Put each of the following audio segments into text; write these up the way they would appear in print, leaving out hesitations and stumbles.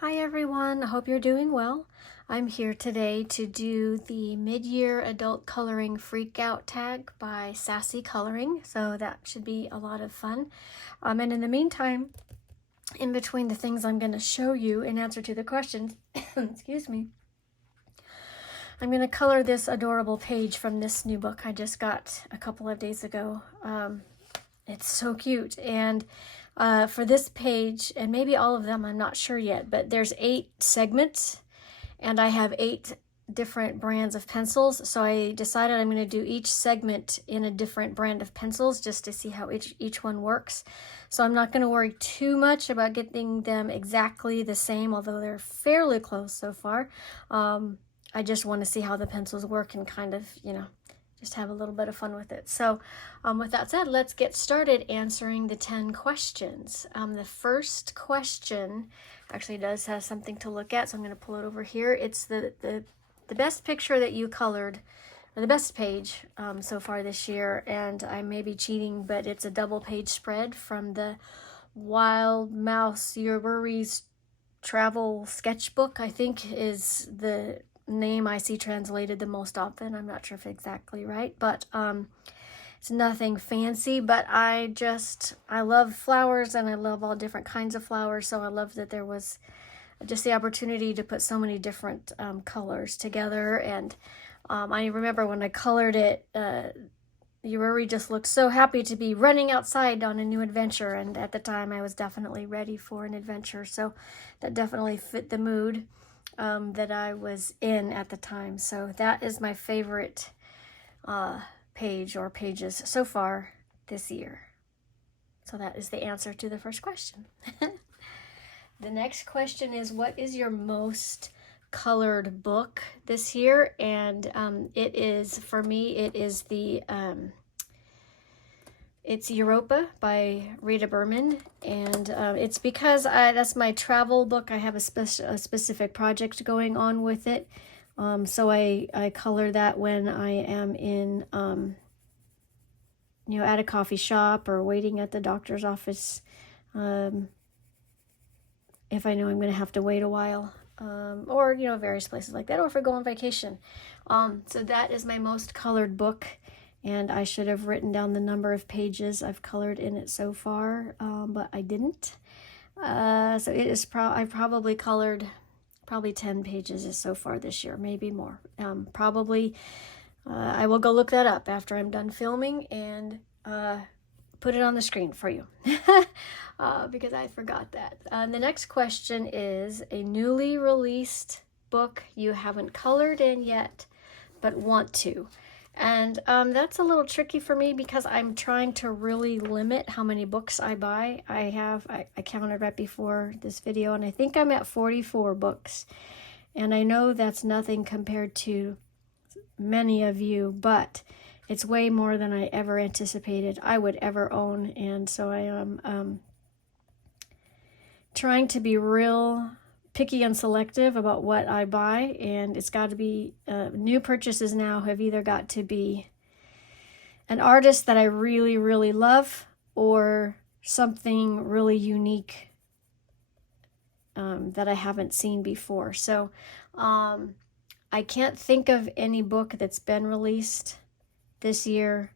Hi everyone, I hope you're doing well. I'm here today to do the mid-year adult coloring Freakout tag by Sassy Coloring, so that should be a lot of fun. And in the meantime, in between the things I'm going to show you in answer to the questions, excuse me, I'm going to color this adorable page from this new book I just got a couple of days ago. It's so cute, and for this page, and maybe all of them, I'm not sure yet, but there's 8 segments, and I have 8 different brands of pencils, so I decided I'm going to do each segment in a different brand of pencils just to see how each one works. So I'm not going to worry too much about getting them exactly the same, although they're fairly close so far. I just want to see how the pencils work and kind of, just have a little bit of fun with it. So with that said, let's get started answering the 10 questions. The first question actually does have something to look at, so I'm going to pull it over here. It's the best picture that you colored, or the best page so far this year, and I may be cheating, but it's a double page spread from the Wild Mouse Yururi's travel sketchbook, I think is the name I see translated the most often. I'm not sure if exactly right, but it's nothing fancy, but I love flowers, and I love all different kinds of flowers, so I love that there was just the opportunity to put so many different colors together. And I remember when I colored it, Yururi just looked so happy to be running outside on a new adventure, and at the time I was definitely ready for an adventure, so that definitely fit the mood that I was in at the time. So that is my favorite page or pages so far this year. So that is the answer to the first question. The next question is, what is your most colored book this year? And it is, for me, it is it's Europa by Rita Berman, and it's because that's my travel book. I have a specific project going on with it, so I color that when I am in, at a coffee shop or waiting at the doctor's office, if I know I'm going to have to wait a while, or, various places like that, or if I go on vacation. So that is my most colored book. And I should have written down the number of pages I've colored in it so far, but I didn't. So it is I've probably colored 10 pages so far this year, maybe more. I will go look that up after I'm done filming and put it on the screen for you because I forgot that. The next question is a newly released book you haven't colored in yet, but want to. And that's a little tricky for me because I'm trying to really limit how many books I buy. I counted right before this video, and I think I'm at 44 books. And I know that's nothing compared to many of you, but it's way more than I ever anticipated I would ever own. And so I am trying to be real picky and selective about what I buy, and it's got to be new purchases now have either got to be an artist that I really, really love, or something really unique that I haven't seen before. So I can't think of any book that's been released this year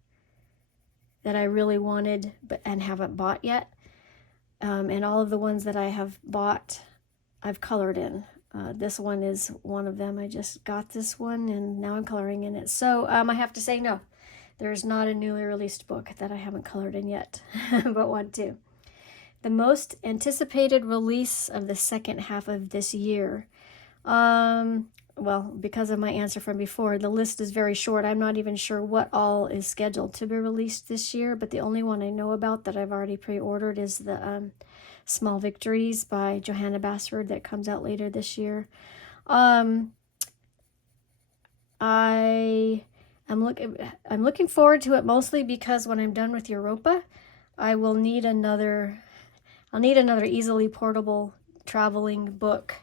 that I really wanted and haven't bought yet. And all of the ones that I have bought, I've colored in. This one is one of them. I just got this one and now I'm coloring in it. So I have to say no, there's not a newly released book that I haven't colored in yet, but want to. The most anticipated release of the second half of this year. Well, because of my answer from before, the list is very short. I'm not even sure what all is scheduled to be released this year, but the only one I know about that I've already pre-ordered is the Small Victories by Johanna Basford that comes out later this year. I'm looking forward to it mostly because when I'm done with Europa, I'll need another easily portable traveling book,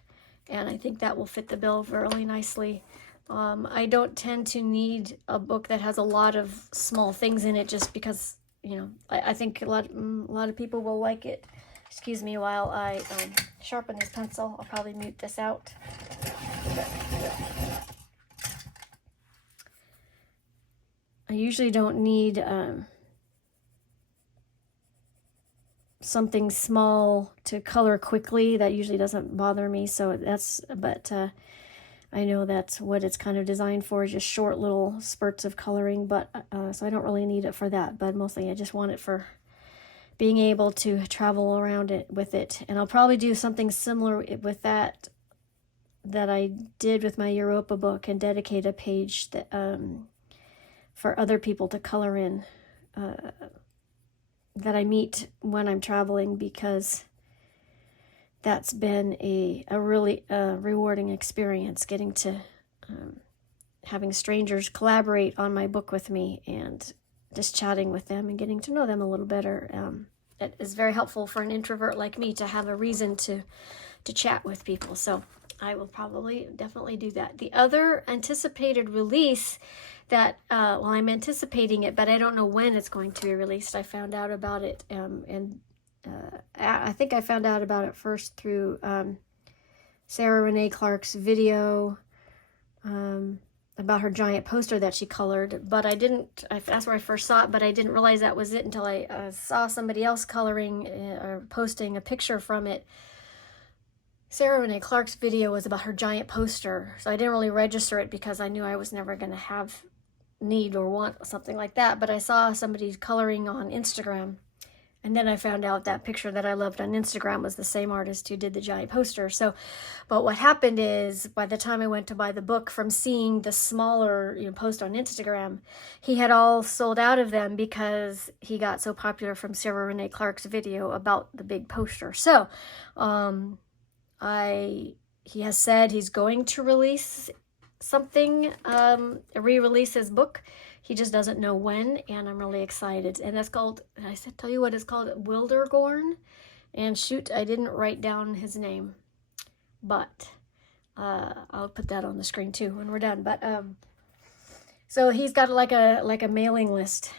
and I think that will fit the bill really nicely. I don't tend to need a book that has a lot of small things in it just because, I think a lot of people will like it Excuse me while I sharpen this pencil. I'll probably mute this out. I usually don't need something small to color quickly. That usually doesn't bother me. So that's, but I know that's what it's kind of designed for, just short little spurts of coloring. But so I don't really need it for that. But mostly I just want it for being able to travel around it with it. And I'll probably do something similar with that I did with my Europa book, and dedicate a page that for other people to color in that I meet when I'm traveling, because that's been a really rewarding experience, getting to having strangers collaborate on my book with me and just chatting with them and getting to know them a little better. It is very helpful for an introvert like me to have a reason to chat with people. So I will probably definitely do that. The other anticipated release that, well, I'm anticipating it, but I don't know when it's going to be released. I found out about it, and I think I found out about it first through Sarah Renee Clark's video about her giant poster that she colored, but that's where I first saw it, but I didn't realize that was it until I saw somebody else coloring or posting a picture from it. Sarah Renee Clark's video was about her giant poster, so I didn't really register it because I knew I was never going to need or want something like that, but I saw somebody coloring on Instagram, and then I found out that picture that I loved on Instagram was the same artist who did the giant poster. So, but what happened is, by the time I went to buy the book, from seeing the smaller post on Instagram, he had all sold out of them because he got so popular from Sarah Renee Clark's video about the big poster. So, he has said he's going to release something, re-release his book. He just doesn't know when, and I'm really excited. And that's called, tell you what it's called, Wildergorn. And shoot, I didn't write down his name, but I'll put that on the screen too when we're done. But so he's got like a mailing list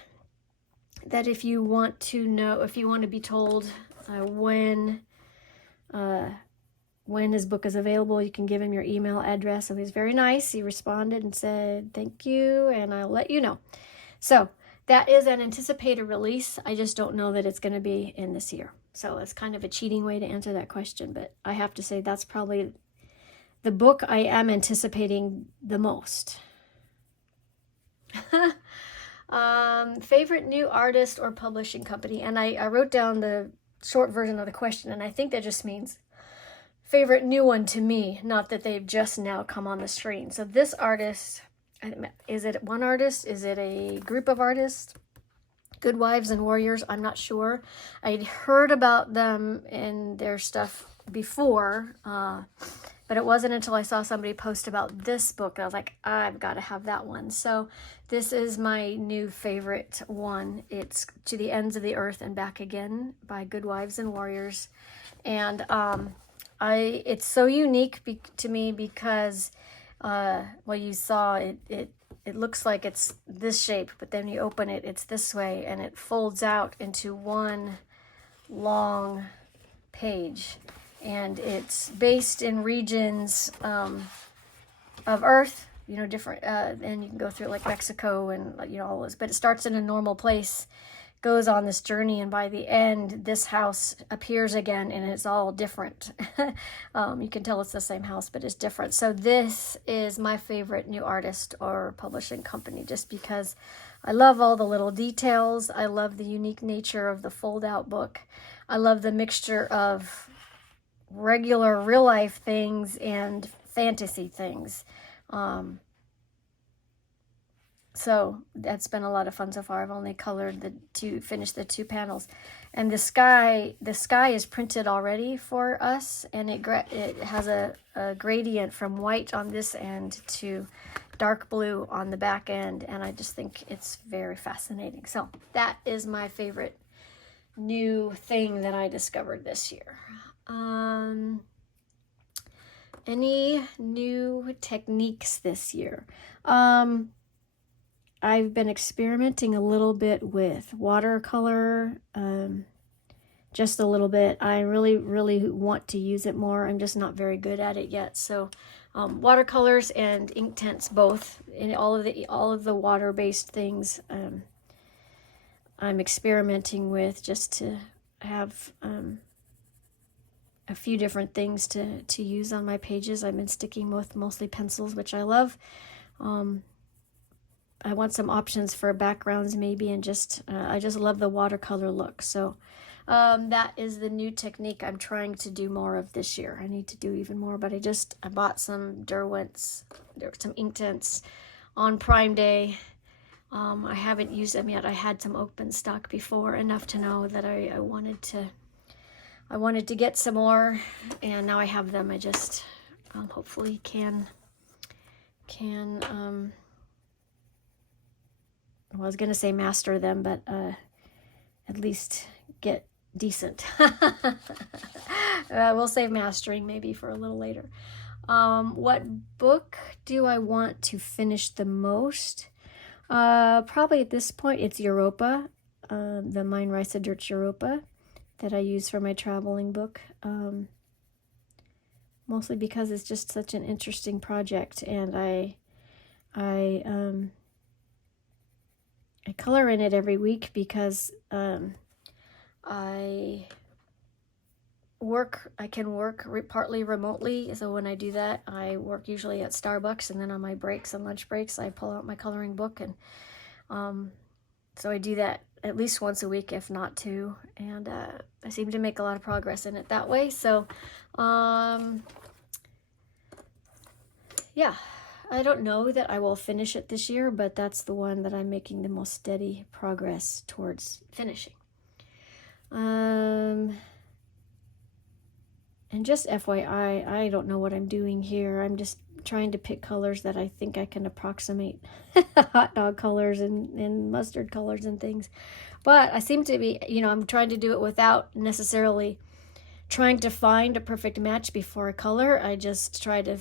that if you want to be told when his book is available, you can give him your email address. So he's very nice. He responded and said, thank you, and I'll let you know. So that is an anticipated release. I just don't know that it's going to be in this year. So it's kind of a cheating way to answer that question, but I have to say that's probably the book I am anticipating the most. Favorite new artist or publishing company? And I wrote down the short version of the question, and I think that just means favorite new one to me, not that they've just now come on the screen. So this artist, is it one artist? Is it a group of artists? Good Wives and Warriors, I'm not sure. I'd heard about them and their stuff before, but it wasn't until I saw somebody post about this book that I was like, I've got to have that one. So this is my new favorite one. It's To the Ends of the Earth and Back Again by Good Wives and Warriors. And it's so unique to me because, you saw it looks like it's this shape, but then you open it, it's this way, and it folds out into one long page. And it's based in regions of Earth, different, and you can go through like Mexico and, all those, but it starts in a normal place, goes on this journey, and by the end this house appears again and it's all different. You can tell it's the same house, but it's different. So this is my favorite new artist or publishing company, just because I love all the little details. I love the unique nature of the fold out book. I love the mixture of regular real life things and fantasy things. So that's been a lot of fun so far. I've only finished the two panels, and the sky is printed already for us, and it has a gradient from white on this end to dark blue on the back end, and I just think it's very fascinating. So that is my favorite new thing that I discovered this year. Any new techniques this year? I've been experimenting a little bit with watercolor, just a little bit. I really, really want to use it more. I'm just not very good at it yet. So watercolors and ink tints both, and all of the water-based things I'm experimenting with, just to have a few different things to use on my pages. I've been sticking with mostly pencils, which I love. I want some options for backgrounds maybe, and just I just love the watercolor look. So that is the new technique I'm trying to do more of this year. I need to do even more, but I bought some Derwent's, some ink tints on Prime Day. I haven't used them yet. I had some open stock before, enough to know that I wanted to get some more, and now I have them. I just hopefully can well, I was going to say master them, but at least get decent. We'll save mastering maybe for a little later. What book do I want to finish the most? Probably at this point it's Europa, the Mein Reise durch Europa that I use for my traveling book. Mostly because it's just such an interesting project, and I color in it every week because I can work partly remotely. So when I do that, I work usually at Starbucks, and then on my breaks and lunch breaks, I pull out my coloring book, and so I do that at least once a week, if not two, and I seem to make a lot of progress in it that way. So yeah, I don't know that I will finish it this year, but that's the one that I'm making the most steady progress towards finishing. And just FYI, I don't know what I'm doing here. I'm just trying to pick colors that I think I can approximate hot dog colors and mustard colors and things. But I seem to be, I'm trying to do it without necessarily trying to find a perfect match before I color. I just try to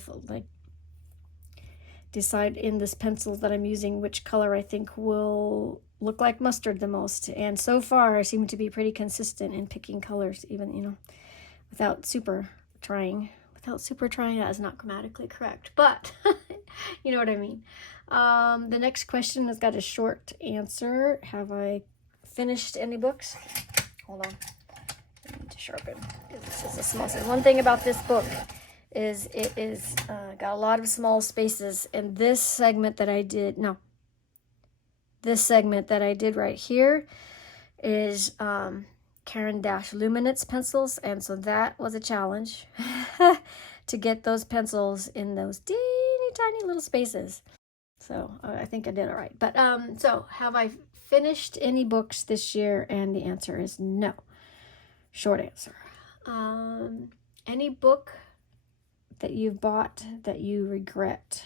decide in this pencil that I'm using which color I think will look like mustard the most. And so far I seem to be pretty consistent in picking colors, even, without super trying. Without super trying, that is not grammatically correct, but you know what I mean. The next question has got a short answer. Have I finished any books? Hold on. I need to sharpen. This is a small size. One thing about this book is it is got a lot of small spaces, and this segment that I did right here is Caran d'Ache Luminance pencils, and so that was a challenge to get those pencils in those teeny tiny little spaces. So I think I did all right. But so have I finished any books this year? And the answer is no. Short answer. Any book that you've bought that you regret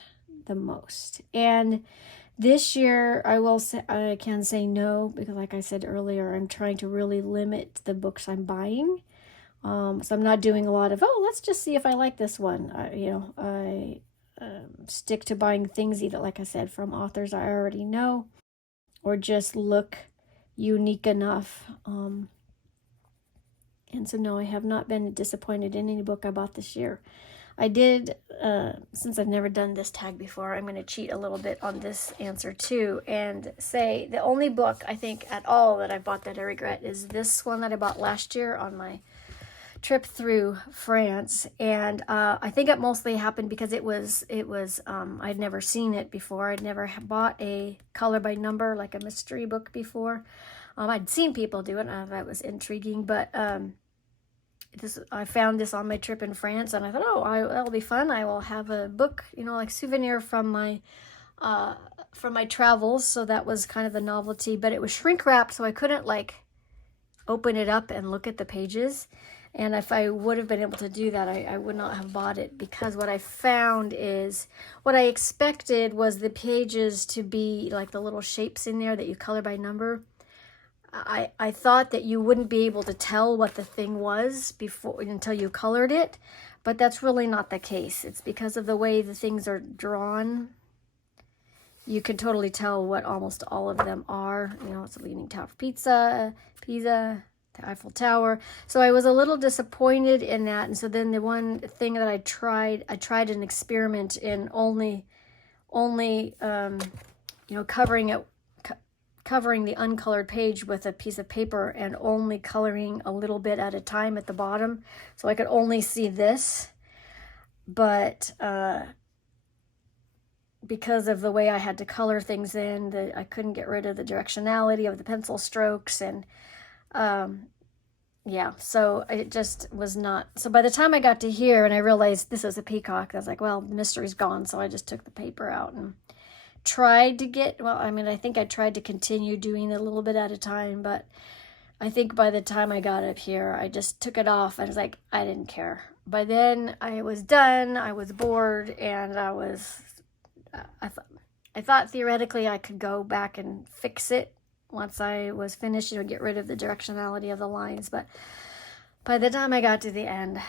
the most? And this year, I can say no, because like I said earlier, I'm trying to really limit the books I'm buying. So I'm not doing a lot of, let's just see if I like this one. I stick to buying things either, like I said, from authors I already know, or just look unique enough. And so no, I have not been disappointed in any book I bought this year. I did, since I've never done this tag before, I'm going to cheat a little bit on this answer too, and say the only book I think at all that I bought that I regret is this one that I bought last year on my trip through France. And I think it mostly happened because it was I'd never seen it before. I'd never bought a color by number, like a mystery book before. I'd seen people do it, and I thought it was intriguing, but I found this on my trip in France, and I thought, that'll be fun. I will have a book, like souvenir from my travels. So that was kind of the novelty, but it was shrink wrapped, so I couldn't open it up and look at the pages. And if I would have been able to do that, I would not have bought it, because what I found is what I expected was the pages to be like the little shapes in there that you color by number. I thought that you wouldn't be able to tell what the thing was until you colored it, but that's really not the case. It's because of the way the things are drawn. You can totally tell what almost all of them are. It's a Leaning Tower of Pisa, the Eiffel Tower. So I was a little disappointed in that. And so then the one thing that I tried an experiment in only you know, covering the uncolored page with a piece of paper and only coloring a little bit at a time at the bottom. So I could only see this, but because of the way I had to color things in, I couldn't get rid of the directionality of the pencil strokes, and yeah, so it just was not. So by the time I got to here and I realized this is a peacock, I was like, well, the mystery's gone. So I just took the paper out and tried to get, well, I mean, I think I tried to continue doing it a little bit at a time, but I think by the time I got up here, I just took it off. I was like, I didn't care. By then I was done, I was bored, and I thought theoretically I could go back and fix it once I was finished, you know, get rid of the directionality of the lines. But by the time I got to the end,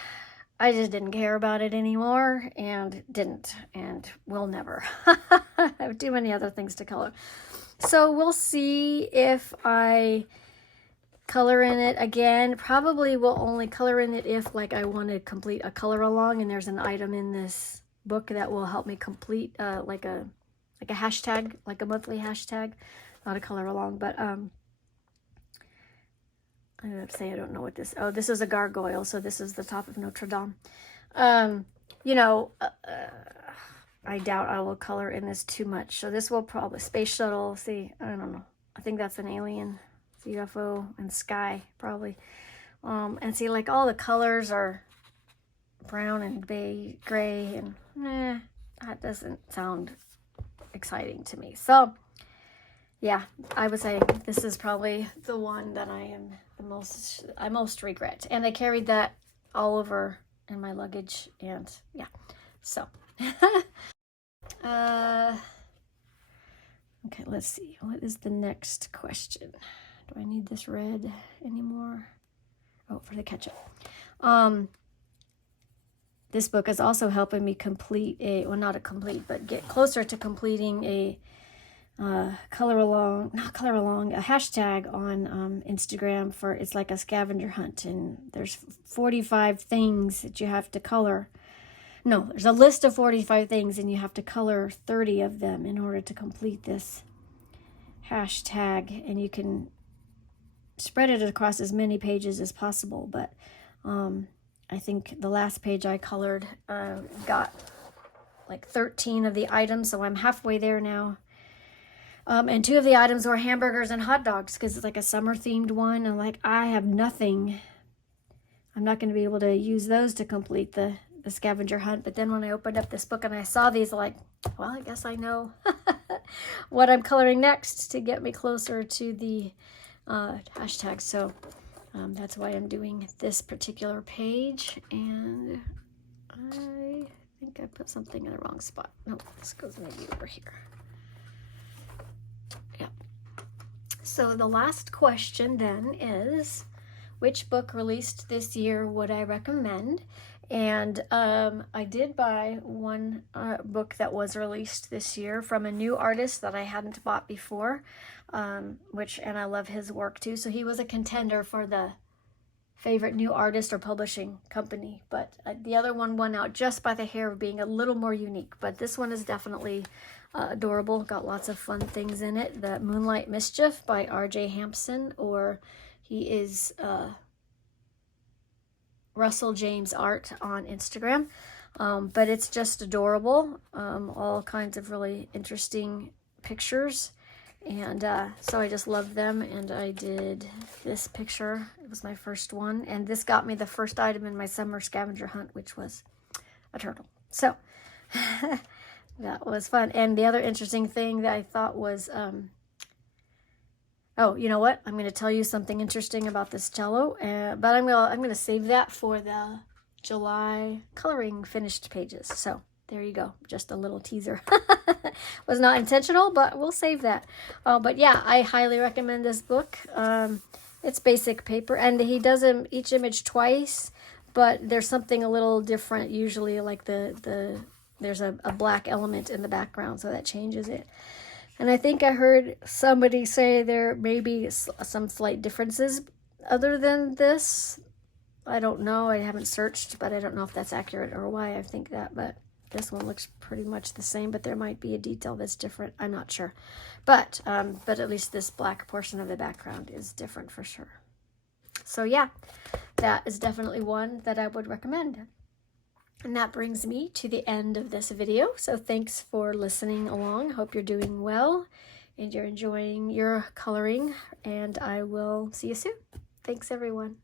I just didn't care about it anymore, and didn't, and will never. I have too many other things to color. So we'll see if I color in it again. Probably will only color in it if, like, I want to complete a color along, and there's an item in this book that will help me complete like a hashtag, like a monthly hashtag, not a color along. But I would say I don't know what this, oh, this is a gargoyle, so this is the top of Notre Dame. You know, I doubt I will color in this too much, so this will probably, space shuttle, see, I don't know, I think that's an alien, UFO, and sky probably. And see, like, all the colors are brown and beige, gray, and that doesn't sound exciting to me. So yeah, I would say this is probably the one that I most regret. And I carried that all over in my luggage, and yeah, so okay, let's see, what is the next question? Do I need this red anymore? Oh, for the ketchup. This book is also helping me complete a, well, not a complete, but get closer to completing a a hashtag on Instagram for, it's like a scavenger hunt, and there's 45 things that you have to color. No, there's a list of 45 things, and you have to color 30 of them in order to complete this hashtag, and you can spread it across as many pages as possible, but I think the last page I colored got like 13 of the items, so I'm halfway there now. And 2 of the items were hamburgers and hot dogs, because it's like a summer themed one, and like, I have nothing. I'm not going to be able to use those to complete the scavenger hunt. But then when I opened up this book and I saw these, like, well, I guess I know what I'm coloring next to get me closer to the hashtag. So that's why I'm doing this particular page, and I think I put something in the wrong spot. No, this goes maybe over here. Yeah. So the last question then is, which book released this year would I recommend? And I did buy one book that was released this year from a new artist that I hadn't bought before, and I love his work too. So he was a contender for the favorite new artist or publishing company, but the other one won out just by the hair of being a little more unique. But this one is definitely adorable, got lots of fun things in it. The Moonlight Mischief by R.J. Hampson, or he is Russell James Art on Instagram, but it's just adorable. All kinds of really interesting pictures, and so I just love them. And I did this picture, it was my first one, and this got me the first item in my summer scavenger hunt, which was a turtle. So that was fun. And the other interesting thing that I thought was oh, you know what? I'm going to tell you something interesting about this cello, but I'm going to save that for the July coloring finished pages. So there you go. Just a little teaser. Was not intentional, but we'll save that. But yeah, I highly recommend this book. It's basic paper, and he does each image twice, but there's something a little different usually, like there's a black element in the background, so that changes it. And I think I heard somebody say there may be some slight differences other than this, I don't know. I haven't searched, but I don't know if that's accurate or why I think that, but this one looks pretty much the same, but there might be a detail that's different. I'm not sure. But at least this black portion of the background is different for sure. So yeah, that is definitely one that I would recommend. And that brings me to the end of this video. So thanks for listening along. Hope you're doing well and you're enjoying your coloring, and I will see you soon. Thanks everyone.